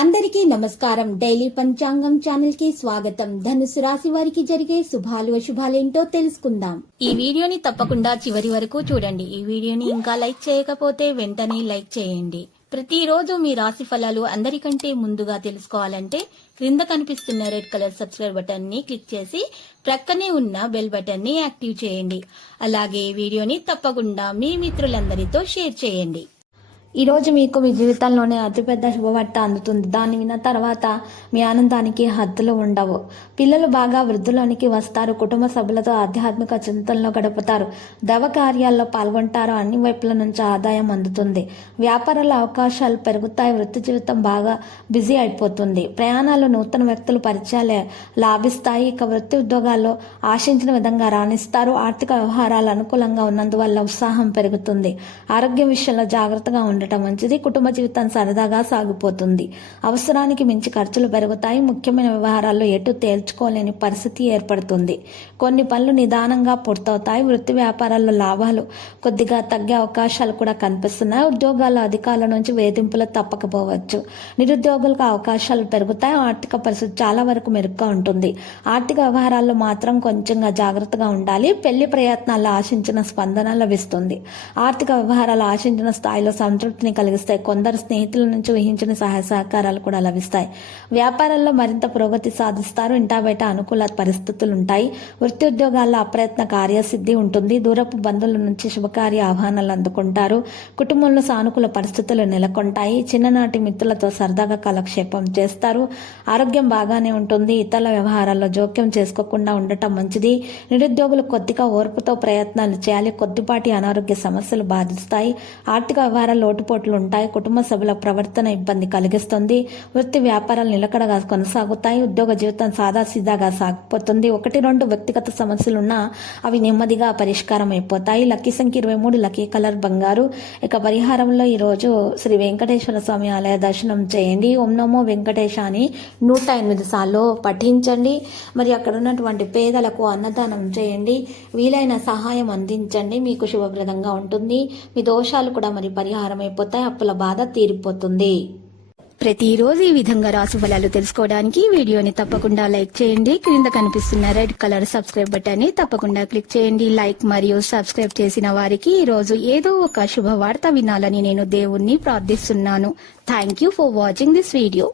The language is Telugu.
అందరికీ నమస్కారం. డైలీ పంచాంగం ఛానల్ కి స్వాగతం. ధనుసు రాశి వారికి జరిగే శుభాలు అశుభాలేంటో తెలుసుకుందాం. ఈ వీడియోని తప్పకుండా చివరి వరకు చూడండి. ఈ వీడియోని ఇంకా లైక్ చేయకపోతే వెంటనే లైక్ చేయండి. ప్రతిరోజు మీ రాశి ఫలాలు అందరికంటే ముందుగా తెలుసుకోవాలంటే క్రింద కనిపిస్తున్న రెడ్ కలర్ సబ్స్క్రైబ్ బటన్ ని క్లిక్ చేసి ప్రక్కనే ఉన్న బెల్ బటన్ ని యాక్టివ్ చేయండి. అలాగే వీడియోని తప్పకుండా మీ మిత్రులందరితో షేర్ చేయండి. ఈ రోజు మీకు మీ జీవితంలోనే అతిపెద్ద శుభవార్త అందుతుంది. దాన్ని విన్న తర్వాత మీ ఆనందానికి హద్దులు ఉండవు. పిల్లలు బాగా వృద్ధిలోనికి వస్తారు. కుటుంబ సభ్యులతో ఆధ్యాత్మిక చింతనలో గడుపుతారు. దైవ కార్యాల్లో పాల్గొంటారు. అన్ని వైపుల నుంచి ఆదాయం అందుతుంది. వ్యాపారాల అవకాశాలు పెరుగుతాయి. వృత్తి జీవితం బాగా బిజీ అయిపోతుంది. ప్రయాణాలు, నూతన వ్యక్తులు, పరిచయాలు లాభిస్తాయి. ఇక వృత్తి ఉద్యోగాల్లో ఆశించిన విధంగా రాణిస్తారు. ఆర్థిక వ్యవహారాలు అనుకూలంగా ఉన్నందువల్ల ఉత్సాహం పెరుగుతుంది. ఆరోగ్యం విషయంలో జాగ్రత్తగా ఉండటం మంచిది. కుటుంబ జీవితం సరదాగా సాగిపోతుంది. అవసరానికి మించి ఖర్చులు పెరుగుతాయి. ముఖ్యమైన వ్యవహారాల్లో ఎటు తేల్చుకోలేని పరిస్థితి ఏర్పడుతుంది. కొన్ని పనులు నిదానంగా పూర్తవుతాయి. వృత్తి వ్యాపారాల్లో లాభాలు కొద్దిగా తగ్గే అవకాశాలు కూడా కనిపిస్తున్నాయి. ఉద్యోగాల అధికారుల నుంచి వేధింపులు తప్పకపోవచ్చు. నిరుద్యోగులకు అవకాశాలు పెరుగుతాయి. ఆర్థిక పరిస్థితి చాలా వరకు మెరుగ్గా ఉంటుంది. ఆర్థిక వ్యవహారాల్లో మాత్రం కొంచెంగా జాగ్రత్తగా ఉండాలి. పెళ్లి ప్రయత్నాల్లో ఆశించిన స్పందన లభిస్తుంది. ఆర్థిక వ్యవహారాలు ఆశించిన స్థాయిలో సంతృప్తిని కలిగిస్తాయి. కొందరు స్నేహితుల నుంచి ఊహించిన సహాయ సహకారాలు కూడా లభిస్తాయి. వ్యాపారాల్లో మరింత పురోగతి సాధిస్తారు. ఇంటా బయట అనుకూల పరిస్థితులు ఉంటాయి. వృత్తి ఉద్యోగాల్లో అప్రయత్న కార్యసిద్ధి ఉంటుంది. దూరపు బంధువుల నుంచి శుభకార్య ఆహ్వానాలు అందుకుంటారు. కుటుంబంలో సానుకూల పరిస్థితులు నెలకొంటాయి. చిన్ననాటి మిత్రులతో సరదాగా కాలక్షేపం చేస్తారు. ఆరోగ్యం బాగానే ఉంటుంది. ఇతరుల వ్యవహారాల్లో జోక్యం చేసుకోకుండా ఉండటం మంచిది. నిరుద్యోగులు కొద్దిగా ఓర్పుతో ప్రయత్నాలు చేయాలి. కొద్దిపాటి అనారోగ్య సమస్యలు బాధిస్తాయి. ఆర్థిక వ్యవహారాలు లోటుపోట్లు ఉంటాయి. కుటుంబ సభ్యుల ప్రవర్తన ఇబ్బంది కలిగిస్తుంది. వృత్తి వ్యాపారాలు నిలకడగా కొనసాగుతాయి. ఉద్యోగ జీవితం సాదాసీదాగా సాగిపోతుంది. 1-2 వ్యక్తిగత సమస్యలున్నా అవి నెమ్మదిగా పరిష్కారం అయిపోతాయి. లక్కీ సంఖ్య 23, లక్కీ కలర్ బంగారు. ఇక పరిహారంలో ఈరోజు శ్రీ వెంకటేశ్వర స్వామి ఆలయ దర్శనం చేయండి. ఓం నమో వెంకటేశ అని 108 సార్లు పఠించండి. మరి అక్కడ ఉన్నటువంటి పేదలకు అన్నదానం చేయండి. వీలైన సహాయం అందించండి. మీకు శుభప్రదంగా ఉంటుంది. మీ దోషాలు కూడా మరి పరిహారం అయిపోతాయి. అప్పుల బాధ తీరిపోతుంది. ప్రతిరోజు ఈ విధంగా రాశి ఫలాలు తెలుసుకోవడానికి వీడియోని తప్పకుండా లైక్ చేయండి. క్రింద కనిపిస్తున్న రెడ్ కలర్ సబ్స్క్రైబ్ బటన్ ని తప్పకుండా క్లిక్ చేయండి. లైక్ మరియు సబ్స్క్రైబ్ చేసిన వారికి ఈ రోజు ఏదో ఒక శుభవార్త వినాలని నేను దేవుణ్ణి ప్రార్థిస్తున్నాను. Thank you for watching this video.